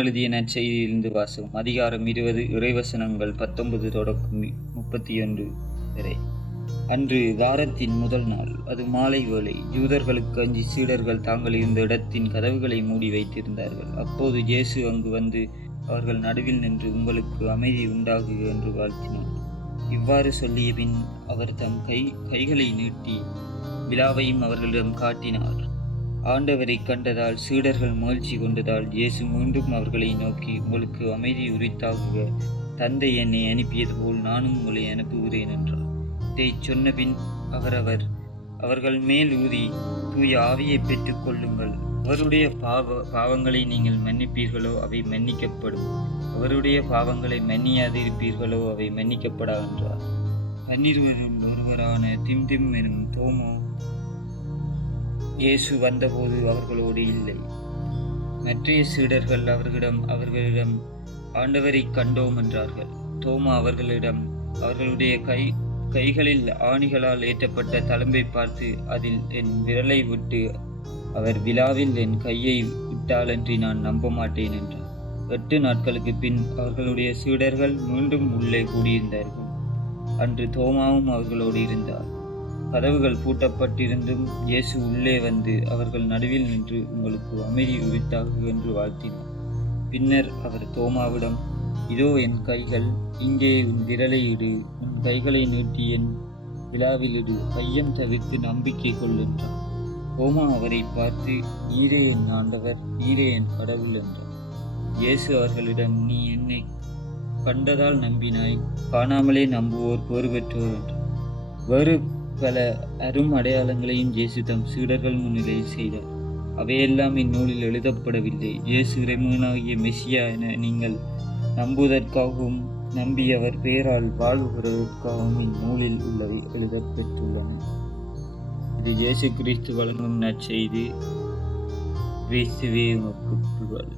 எழுதிய நற்செய்தியிலிருந்து வாசகம். அதிகாரம் 20, இறைவசனங்கள் 19 தொடக்கம் 31 வரை. அன்று வாரத்தின் முதல் நாள். அது மாலை வேளை. யூதர்களுக்கு அஞ்சி சீடர்கள் தாங்கள் இருந்த இடத்தின் கதவுகளை மூடி வைத்திருந்தார்கள். அப்போது இயேசு அங்கு வந்து அவர்கள் நடுவில் நின்று, உங்களுக்கு அமைதி உண்டாகுக என்று வாழ்த்தினார். இவ்வாறு சொல்லிய பின் அவர் தம் கைகளை நீட்டி விலாவையும் அவர்களிடம் காட்டினார். ஆண்டவரை கண்டதால் சீடர்கள் மகிழ்ச்சி கொண்டதால் இயேசு மீண்டும் அவர்களை நோக்கி, உங்களுக்கு அமைதி உரித்தாகுக, தந்தை என்னை அனுப்பியது போல் நானும் உங்களை அனுப்புகிறேன் என்றார். இதை சொன்ன பின் அவர்கள் மேல் ஊதி, தூய ஆவியை பெற்றுக் கொள்ளுங்கள். அவருடைய பாவங்களை நீங்கள் மன்னிப்பீர்களோ அவை மன்னிக்கப்படும், அவருடைய பாவங்களை மன்னியாதிருப்பீர்களோ அவை மன்னிக்கப்படா என்றார். 12 ஒருவரான திம்திம் எனும் தோமா இயேசு வந்தபோது அவர்களோடு இல்லை. மற்றைய சீடர்கள் அவர்களிடம் ஆண்டவரை கண்டோம் என்றார்கள். தோமா அவர்களுடைய கைகளில் ஆணிகளால் ஏற்றப்பட்ட தழும்பை பார்த்து, அதில் என் விரலை விட்டு அவர் விலாவில் என் கையை விட்டாலன்றி நான் நம்ப மாட்டேன் என்றார். 8 நாட்களுக்கு பின் அவர்களுடைய சீடர்கள் மீண்டும் உள்ளே கூடியிருந்தார்கள். அன்று தோமாவும் அவர்களோடு இருந்தார். கதவுகள் பூட்டப்பட்டிருந்தும் இயேசு உள்ளே வந்து அவர்கள் நடுவில் நின்று, உங்களுக்கு அமைதி உரித்தாகுக என்று வாழ்த்தினார். பின்னர் அவர் தோமாவிடம், இதோ என் கைகள், இங்கே உன் விரலை இடு, உன் கைகளை நீட்டி என் விலாவில் இடு, ஐயம் தவிர்த்து நம்பிக்கை கொள் என்றார். தோமா அவரை பார்த்து, நீரே என் ஆண்டவர், நீரே என் கடவுள் என்றார். இயேசு அவர்களிடம், நீ என்னை கண்டதால் நம்பினாய், காணாமலே நம்புவோர் பேறு பெற்றோர் என்றார். வேறு பல அரும் அடையாளங்களையும் இயேசு தம் சீடர்கள் முன்னிலையில் செய்தார். அவையெல்லாம் இந்நூலில் எழுதப்படவில்லை. இயேசு இறைமகனாகிய மெசியா என நீங்கள் நம்புவதற்காகவும் நம்பி அவர் பெயரால் வாழ்வுகிறதற்காகவும் இந்நூலில் உள்ளவை எழுதப்பெற்றுள்ளன. இது இயேசு கிறிஸ்து வழங்கும் நற்செய்தி. கிறிஸ்துவே உமக்கு புகழ்.